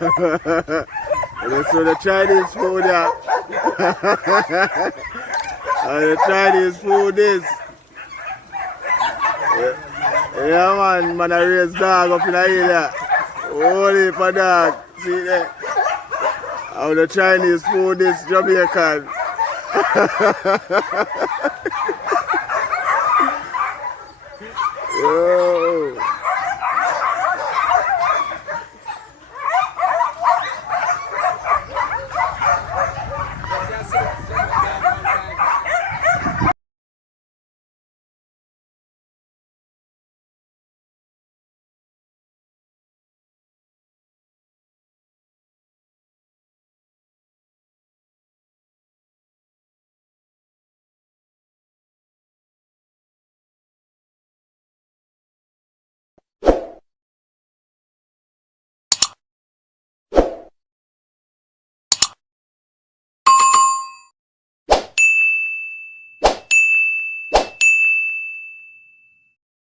Let's do the Chinese food, yeah. The Chinese food is. Yeah, man, I raise dog up in the hill, yeah. Holy for dog. See there? How the Chinese food is Jamaican. Yo.